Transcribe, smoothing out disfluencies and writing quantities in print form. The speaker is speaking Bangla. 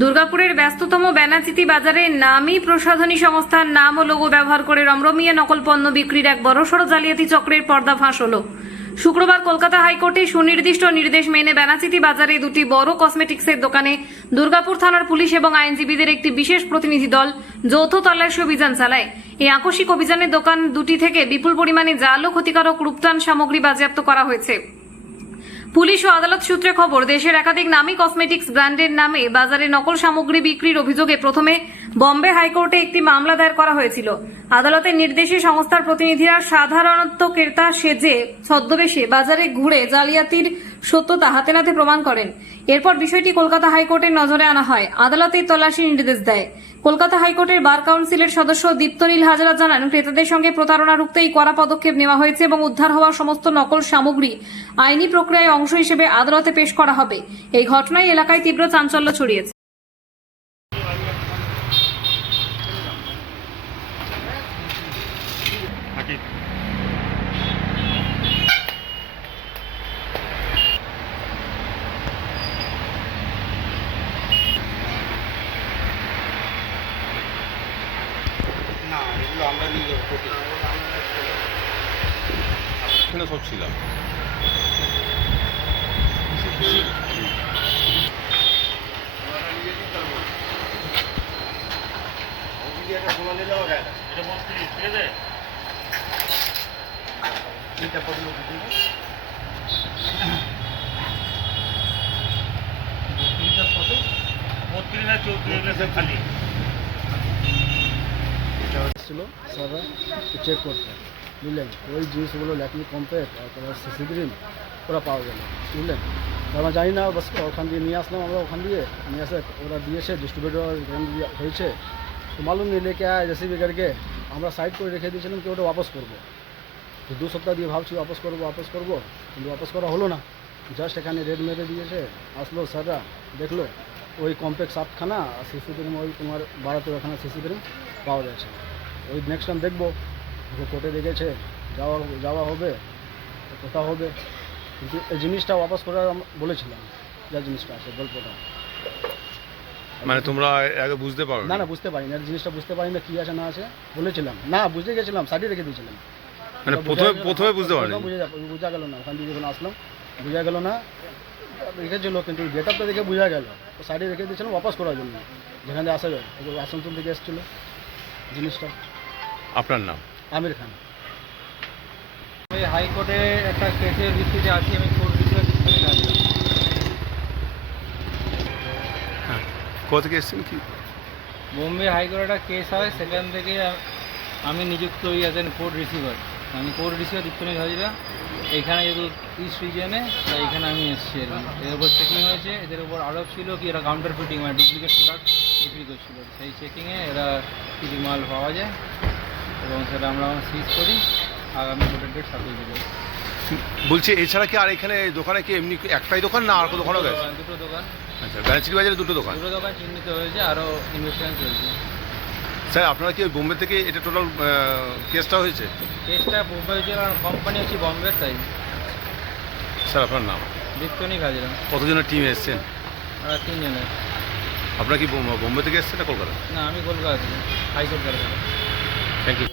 দুর্গাপুরের ব্যস্ততম বেনাচিতি বাজারে নামী প্রসাধনী সংস্থার নাম ও লোগো ব্যবহার করে রমরমিয়ে নকল পণ্য বিক্রির এক বড়সড় জালিয়াতি চক্রের পর্দাফাঁস হলো। শুক্রবার কলকাতা হাইকোর্টে সুনির্দিষ্ট নির্দেশ মেনে বেনাচিতি বাজারে দুটি বড় কসমেটিক্সের দোকানে দুর্গাপুর থানার পুলিশ এবং আইনজীবীদের একটি বিশেষ প্রতিনিধি দল যৌথ তল্লাশি অভিযান চালায়। এই আকস্মিক অভিযানে দোকান দুটি থেকে বিপুল পরিমাণে জাল ও ক্ষতিকারক রূপটান সামগ্রী বাজেয়াপ্ত করা হয়েছে। পুলিশ ও আদালত সূত্রে খবর, দেশের একাধিক নামী কসমেটিক্স ব্র্যান্ডের নামে বাজারে নকল সামগ্রী বিক্রির অভিযোগে প্রথমে বম্বে হাইকোর্টে একটি মামলা দায়ের করা হয়েছিল। আদালতের নির্দেশে সংস্থার প্রতিনিধিরা সাধারণত ক্রেতা সেজে ছদ্মবেশে বাজারে ঘুরে জালিয়াতির সত্যতা হাতে নাতে প্রমাণ করেন। এরপর বিষয়টি কলকাতা হাইকোর্টের নজরে আনা হয়। আদালতের তল্লাশি নির্দেশ দেয়। কলকাতা হাইকোর্টের বার কাউন্সিলের সদস্য দীপ্তনীল হাজরা জানান, ক্রেতাদের সঙ্গে প্রতারণা রুখতে এই কড়া পদক্ষেপ নেওয়া হয়েছে এবং উদ্ধার হওয়া সমস্ত নকল সামগ্রী আইনি প্রক্রিয়ায় অংশ হিসেবে আদালতে পেশ করা হবে। এই ঘটনায় এলাকায় তীব্র চাঞ্চল্য ছড়িয়েছে। না, এগুলো আমরা নিয়ে যাবো কোর্টে। এখানে সব ছিলাম। ছিল স্যাররা চেক করতে, বুঝলেন? ওই জিনিসগুলো ল্যাকমি কম্প্যাক্ট আর তোমার সিসি ক্রিম ওরা পাওয়া গেল, বুঝলেন? আমরা জানি না, বাস ওখান দিয়ে নিয়ে আসলাম, আমরা ওখান দিয়ে নিয়ে আসে ওরা দিয়েছে, ডিস্ট্রিবিউটর হয়েছে, তো মালুম নেই লেকে আয় রেসিপি করকে আমরা সাইড করে রেখে দিয়েছিলাম কি ওটা ওয়াপস করবো। তো 2 সপ্তাহ দিয়ে ভাবছি ওয়াপস করবো, কিন্তু ওয়াপস করা হলো না। জাস্ট এখানে রেড মেরে দিয়েছে, আসলো স্যাররা দেখলো ওই কম্প্যাক্ট 7খানা আর সিসি ক্রিম ওই তোমার 12-13খানা সিসি ক্রিম পাওয়া যাচ্ছে। ওই নেক্সট টাইম দেখবো, কোর্টে দেখেছে যাওয়া হবে, কথা হবে, কিন্তু এই জিনিসটা ওয়াপাস করার বলেছিলাম, যা জিনিসটা আছে গল্পটা। মানে তোমরা আগে বুঝতে পারো? না বুঝতে পারি না, জিনিসটা বুঝতে পারি না কি আছে না আছে, বলেছিলাম না, বুঝতে গেছিলাম, সাইডে রেখে দিয়েছিলাম। মানে প্রথমে বুঝতে পারি বোঝা গেল না, ওখান দিয়ে যখন আসলাম বোঝা গেল না, রেখেছিল কিন্তু গেটআপটা দেখে বোঝা গেল, তো সাইডে রেখে দিয়েছিলাম ওয়াপাস করার জন্য, যেখানে আসা যায় আসানসোল থেকে এসেছিলো জিনিসটা। আপনার নাম? আমির খান। আমি হাইকোর্টে একটা কেসের ভিত্তিতে আছি, আমি কোর্ট বিষয়ে দীপ্তনীল হাজরা। হ্যাঁ, কোথা থেকে এসেছেন? কি বোম্বে হাইকোর্টে একটা কেস হয়, সেখান থেকে আমি নিযুক্ত হই অ্যাজ এন কোর্ট রিসিভার। আমি কোর্ট রিসিভার দীপ্তনীল হাজরা। এইখানে যেহেতু ইস্ট রিজনে, তাই এখানে আমি এসেছি আর কি। এর উপর চেকিং হয়েছে, এদের উপর আরোপ ছিল কি এরা কাউন্টার ফিটিং মানে ডুপ্লিকেট প্রোডাক্ট বিক্রি করছিল। সেই চেকিংয়ে এরা কিছু মাল পাওয়া যায় এবং সেটা আমরা সিজ করি, আগামী কোর্টের ডেট 7 জুলাই। বলছি, এছাড়া কি আর এখানে দোকানে কি এমনি একটাই দোকান না আর কোনো দোকানও গেছে? দুটো দোকান। আচ্ছা, বেনাচিতি বাজারে দুটো দোকান চিহ্নিত হয়েছে, আরও ইনভেস্টিগেশন চলছে। স্যার, আপনারা কি বোম্বে থেকে এটা টোটাল কেসটা হয়েছে? কেসটা বোম্বে হয়েছে, কারণ কোম্পানি হচ্ছে বম্বের, তাই। স্যার, আপনার নাম? দীপ্তনীল হাজরা। কতজনের টিম এসেছেন? 3 জনের। আপনারা কি বোম্বে থেকে এসেছেন না কলকাতা? না, আমি কলকাতা থেকে হাইকোর্ট দ্বারা। Thank you.